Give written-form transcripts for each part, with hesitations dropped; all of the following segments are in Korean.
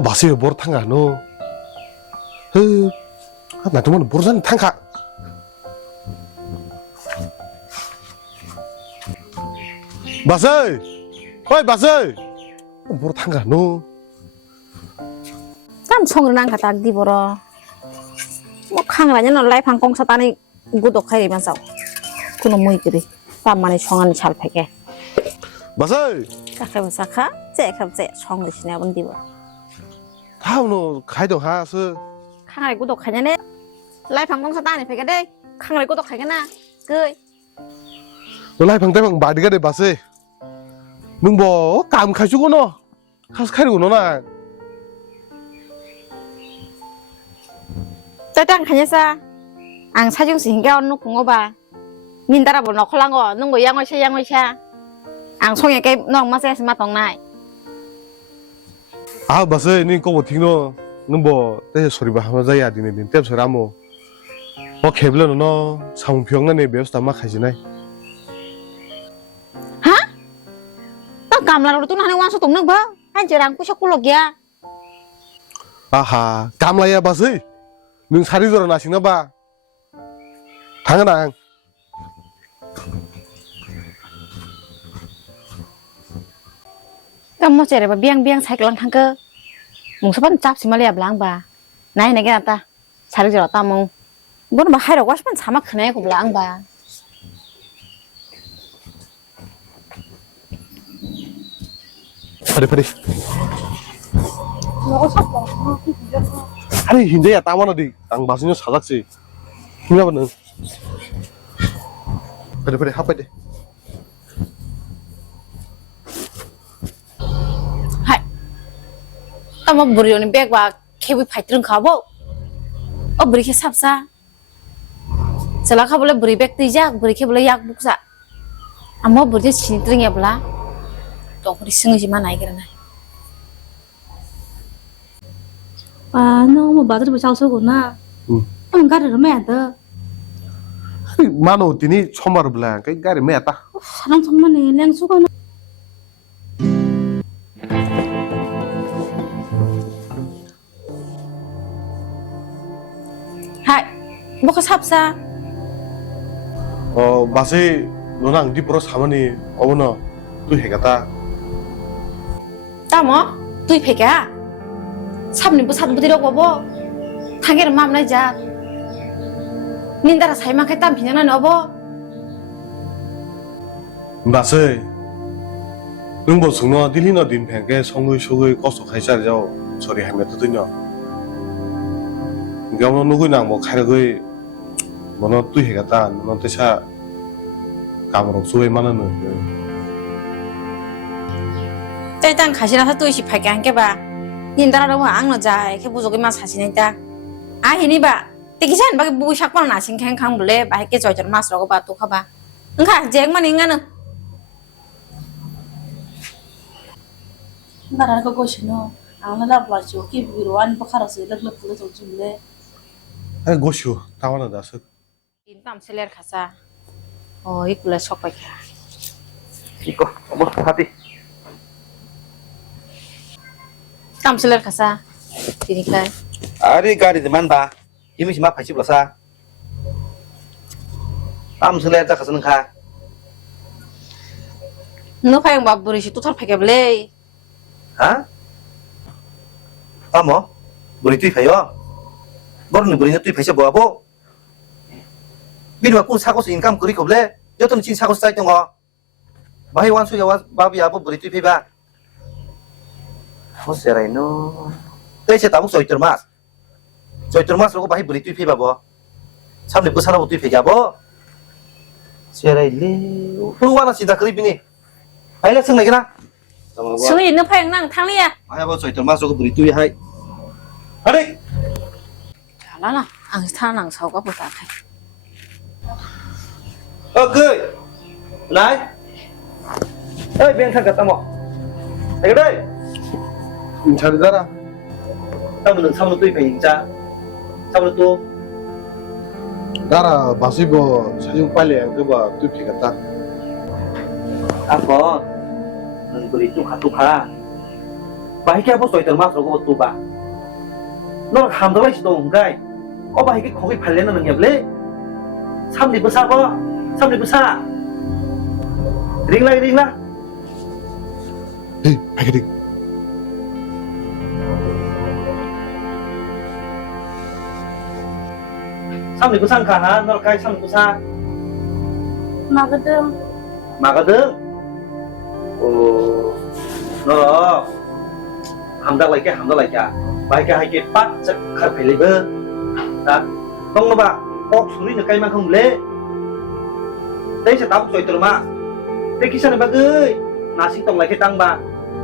마세요 뭐로 탄가 너 나도 모르는 탄가 마세요 어이 마세요 뭐로 탄가 너 땀 총을 난 갖다 디보러 뭐 강라냐 너 라이 방공 사다니 구독하면서 그놈 뭐이들이 땀만에 총을 잘 패게 마세요 사카면서 가 제 총을 지내 본 디보 다음 너 가이동 하서 강아리 구독하냐네 라이 방공 사다니 패게 돼 강아리 구독하게나 그 너 라이 방대방 마디가 돼 마세요 너 감 가지고 너 가서 가지고 너나 딸땅 가냐사 앙 사중수 hinga nó cùng bà min ta bảo nó khó lăng ngỏ nó ngồi yang cha 앙 송에 cái nó mà sẽ mà tòng này 아 마세요 니 그거听너 너 대체 소리 봐 하면 자야 되네 니 때문에 라모 개블러 너 상평란에 배웠다 막 하지네 hả tao cầm là tôi nói quan số tụng nâng phải anh chị đang cú lộc kia 아하 감라야 마세요 능 살이 돌아 나시나 봐 당연한 tao mua trẻ để bà biang sai cái lăng thang cơ mùng số bắt chắp xí mà liệp lăng bà này cái nào ta sai được rồi tao mong muốn bà hay đâu quá 싶은 자막 그네 고 lăng bà 빨리 아니 hinja tawana di ang basunya sajak지 hingaba는 빨리 합해야 돼 hay tao mà bưởi này bẹc và kêu phải trưng khá bộ bưởi kia sắp xa sẽ là khá bộ là bưởi bẹc tì giác bưởi kia bộ là yak bục dạ mà bưởi kia chỉ trưng nhập là tao bưởi sưng gì mà này cái này 아, 너무 마드리브 자소구나. 응, 가르르 매다. 마노 디니 처마르 블랑 cái 가리 매다 사람 정말에 랭수가 hay bốc cái sắp xa 마세 너랑 니 보러 사만이 어머나 또 해가다 tao mà tôi phải cả sắp niệm sắp bút đi đâu bố thằng cái làm này ra nên ta sai mà cái tam phiền nó bố 마세 응보 승노 딜리너 딘팽게 성의 속의 거소 가이자죠 소리 하면 듣더냐 이게 뭐 누구나 뭐 가르의 너는 또 해가다 너는 대차 감으로 소에 많은 일단 가시라서 또 이시 밝게 한 게봐 닌다라고 안 넣자 그 부족이만 사시니까 아 히니바 띠기산 바게 부고 샥번 나신 캥캉 불래 바게 저절 마스라고 봐 또 가봐 응가 쟁만 인가는 나라는 거 것이노. 안 하다 봐줘. 기부로 안 박하라서 럭럭 불러서 줄래. 아니 고쇼 다와나 다서 인땀 셀레르 가자 이끌래 속박이야 이거 어머 하디 땀 셀레르 가자 그러니까 아리 가리 만바 이미 막 같이 불러사 땀슬레 자 가서는 가 너 파양 밥 부르시 또 털파게 블레 아? 뭐? 우리 뚜이 파요? 너는 우리는 뚜이 파셔 뭐하고? 미리와 꾼 사고서 인감 그리 겁래? 여튼 진 사고서 쌓였던 거 마이 완수야 와 바비야보 우리 뚜이 파봐 뭐세라 이노 때제 따복 소이터마스 소이터마스라고 바이 우리 뚜이 파봐 뭐 참내 그 사람 뚜이 파자보 세라 일리 후와나 진다 그리비니 아이라 승나기나 수이 너 파양 낭 탕리야 아야 뭐 소이터마스라고 우리 뚜이 하이 하리 잘하나 안 타는 서가 보다 cười này ơi bên thằng cả tao mỏ thấy đây 잘 되더라 tao mình xong rồi tôi phải nhìn ra xong rồi tôi 나라 마시고 사진 빨리 그봐 또 피겠다 아빠 넌 그리 좀 가도 가 bahaya apa soal termas rogo betul ba nol ham dong sih dong guys oh bahaya koki palen nang ya ble sambil besar ring lah Hei, pakai dik. sambil besar kah nol kai sambil besar Magadeng. Magadeng oh nol hamdak lagi bahaya hai pat cekar pelibe tak tong ba kok suri nak kai mang không ble đây sẽ tao soal termas đây kisah ni bagai nasi tong lagi tang ba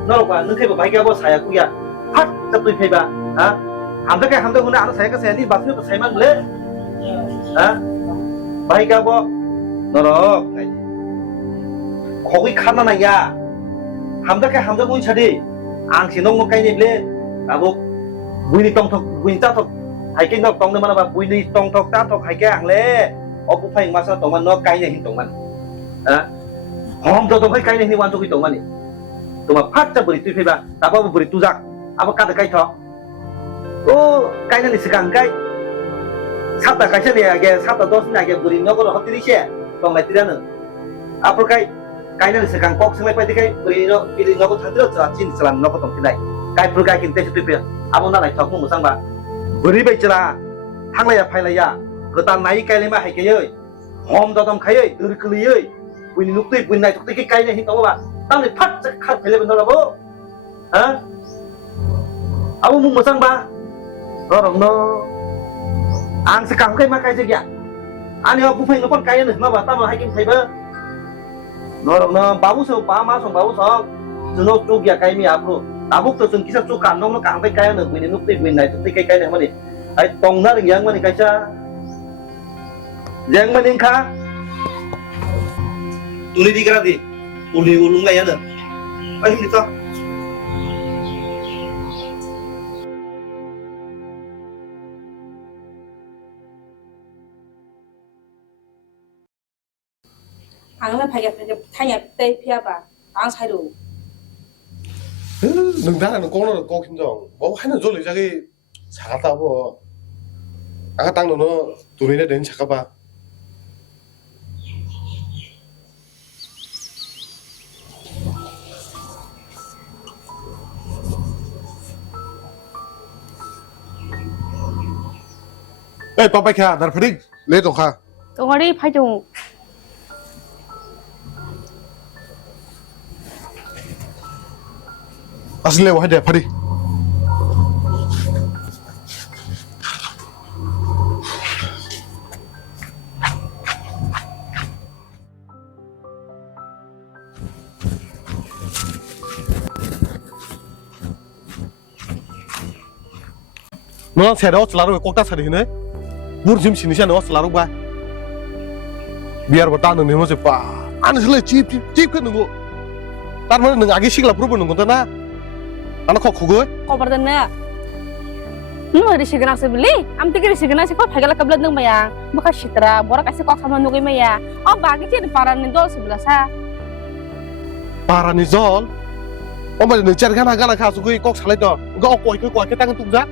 nol baนึกให้บ่ไปแกบ่ใส่กูอย่าพัดจะตุยเพบะฮะหามตะแกหามตะคนน่ะใส่ก็ใส่นี่บักนี่ก็ใส่มันเลยฮะไปแกบ่นรกไง거기 칸나나야 함다게 함다 보인 차디 앙시 농모 까이니 블레 나보 부인이 똥톡 부인 따톡 하이게 너 똥네 마나 봐 부인이 똥톡 따톡 하이게 앙레 어부 파잉 마사 똥만 너 까이니 힌 똥만 아 홈도 똥 까이니 힌 완족이 똥만이 또마 팍자 버리 뚜페바 나바부 버리 뚜작 아바 까드 까이터 또 까이니 시간 까이 삽다 까이셔리야게 삽다 도스나게 버리 너거로 헛들이시 똥 라이트라는 앞으로 까이 Kainan sekarang kok semai pai dikai beri no pilih no ko thangdro chin salam no ko tong tinai kai pur kai kinte chupi pe abo na lai thok mu musang ba beri bai chara hanglai ya phailai ya gotan nai kai le ma hai ke yoi hom do dom khai yoi dur kli yoi buin nuk tui buin nai thok ti kai ne hin to ba tam le phat chak khat phele ben do bo ha abo mu musang ba ro rong no ang sekarang kai ma kai je ya ani ho pu phai no kon kai ne ma ba tam hai kim thai ba nó báo sâu báo má xong báo xong rồi nó chụp kia cái mi áp luôn đã bốc từ từng kí sao chụp cản nó cản tay cái nữa mình lúc tí mình này tí cái này mà đi ai tông nó đừng giang mà đi cái cha giang mà đi khá tuli đi cái gì tuli ulung ngay nữa ai đi sao Angna phaiga thanya tei phia ba ang sai ru Đừng ra là nó có kim rong. Bố hay là rồi lấy ra cái xả tao bộ. À tăng nó tụi này đến chắc ba. Ê, Papa kha, dar phdik, lấy tông kha. Tông ở đi phải dùng. Asli wah deh, phadi. Nó xe đó selalu kok tak sedih nih. Bur jim sini sih nó selalu ba. Biar bertahan nih masih pa. Anu selalu chip kan nunggu. Tar mana nunggu agi sih lah perlu nunggu tuh na. Anak kok kugoi? Kau bertanya. Nu ada sigana sebeli. Am tikir sigana sih kau phaiga la kablat nung maya. Baka shitra borak asih kok sama nunggu maya. Oh bagi sih paran nindol sebelah sa. Paran nindol? Oh mana nunggu cari kan agak kau sugoi kok salai toh. Enggak kau kita tangan tunggu.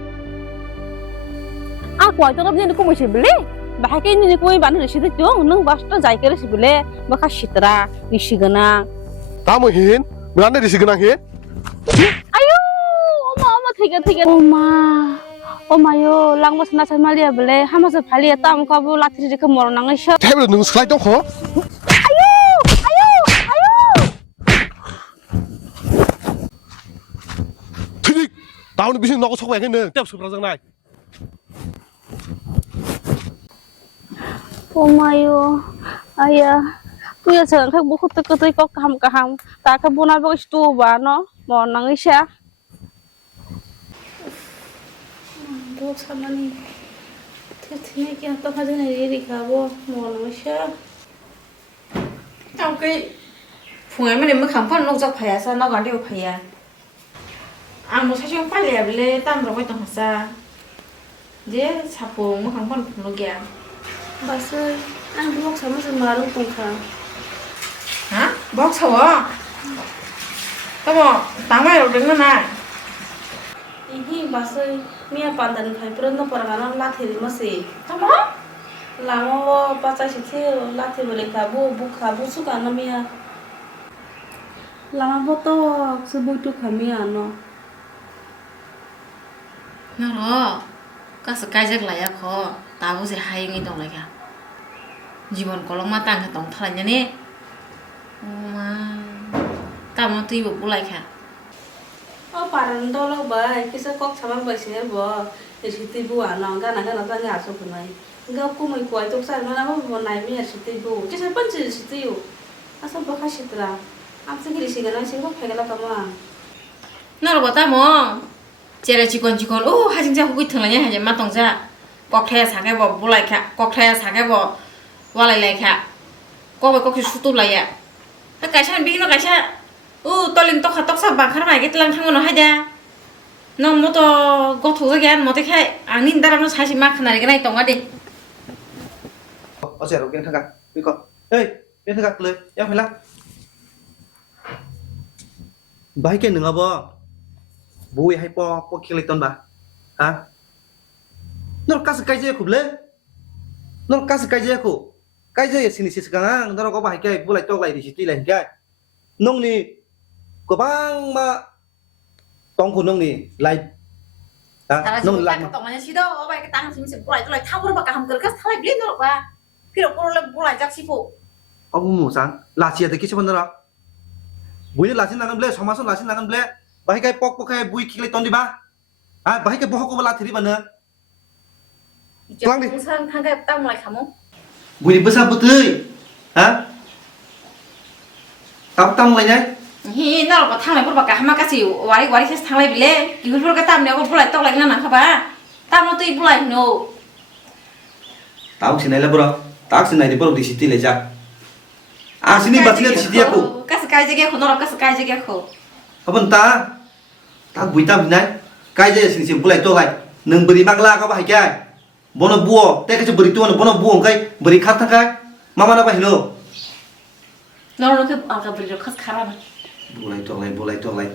Aku itu kan jadi kau masih beli. Bahkan ini kau iban ada situ tuh, nung bas tuh jai kira sih beli. Baka shitra di sigana. Kamu hin? Mana di sigana hin? Ayo, oma tiga. Oma yo, lang mas nasi malia beli. Hama sepali ya tam kau bu latih di kemor nangis. Tapi nunggu salai toh kok? Ayo. Tidak. Tahun ini bisa nongol sok yang ini. Tiap seberang này. Oma yo, ayah. Tôi giờ chẳng thấy bố khúc tôi có cam ta cái bố nói với cái tu bà nó mà nắng ấy xe Dok sama ni thế kia tao phải này đi khá bo mò nó xe trong cái phùng ấy mà để mới khám phá nó dọc phải sao nó còn đều phải à một số phải lẻ lên tam rồi mới tao xa dễ sạp phùng mới khám phá nó kìa bas anh dok sama semalam tung khá hả bóc sổ tao bảo 8 ngày rồi đứng này Ini basai mia pandan khai pernah perkanan latih masih. Tama? Lama wo baca sih latih boleh kabu suka namanya. Lama foto sebut tu kami ano. Naro, kasakai jak layak kho, tahu sih hai ngi dong lagi. Jiban kolong mata nggak dong thalanya nih. Ma, tamu tuh ibu pulai kah? Oh paran dolo bay, kisah kok sama bay sih bo. Jadi bu ano, kan tanya asup nai. Enggak aku mau ikut itu saya mana mau naik mi jadi bu. Kisah pun jadi situ. Asal bekas itu lah. Amsa kiri sih kan sih kok kayak kamu. Naro buat tamu. Cere cikon, hajing jah hukui tengahnya hanya matong jah. Kokthaya sakai bo bulai kah, kokthaya sakai bo walai lai kah. Kok kok sutu lai ya. Kaisa bikin kaisa. Tolin tok sa bangkar mai gitu lang tangono haja. Nong moto gotu zagian mote kai angin daram no sashi mak nari kenai tonga deh. Ở xe rồi kia thằng cả, đi con. Ê, bên thằng cảเลย, em phải lắc. Bài cái nương abo. Bui hay po kili ton ba. Hả? Nó kas cái gì khục le? Nó kas cái gì khục? Cái gì xin xin sekarang, nó có bài cái bulai tok lại thì chỉ lại cái. Nông ni có bang mà tông của nông ni lại. Nông lại mà. Tonganya sih dah, oh baik tangan sih pulai tu lai tahu berapa kaham kerkas thalai beli nol ba. Kira pulai jak sipu. Ông mù sáng, là chia từ cái chuyện đó. Bui là xin nangan ble, sama son là xin nangan ble. Bahai cái pok cái bui kili ton đi ba. Bahai cái bohok ko la thiri bana. Tuang đi. Sang thang cái tao mulai kamu. Bui besar betul. Hả? Tao lại nhá. Hi, nol ba thang lai berapa kaham kasih wari sih thang lai beli. Kira berapa tam ni aku pulai tok lai ngana kaba. Tam no tu pulai no. Tao xin này là bro. Tao xin này thì bro đi city lại cha. Sini basnya di city aku. Kas kai jaga aku, nol kas kai jaga aku. Kapan ta? Ta bui ta binai. Kai je sini sini pulai tok lai. Neng beri bangla kau bahai kai. Bono buo, te ke beri tuan bono buo kai beri khat thang kai. Mama na bahai lo. Nol ke alka beri kas kharam. Boleh tok lai.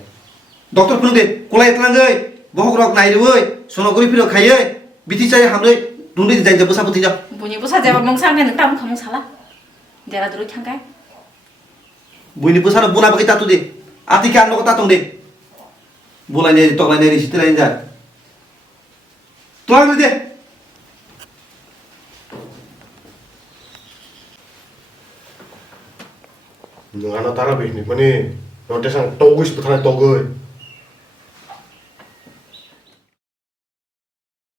Doktor pun deh, kulai telang gay. Bohok rok nai deh, sonogori piro khai gay. Biti cai ham deh, dulu di jangan besar putih jah. Bunyi besar jawab mongsang kan, tamu kamu salah. Jara dulu thang kai. Bunyi besar buna bagi tatu deh. Ati kan lo tatong deh. Boleh nih, tok lai nih, situ lain jah. Tuang deh. Nung anak tara bih ni, mana? Nanti sang togis putra togoi.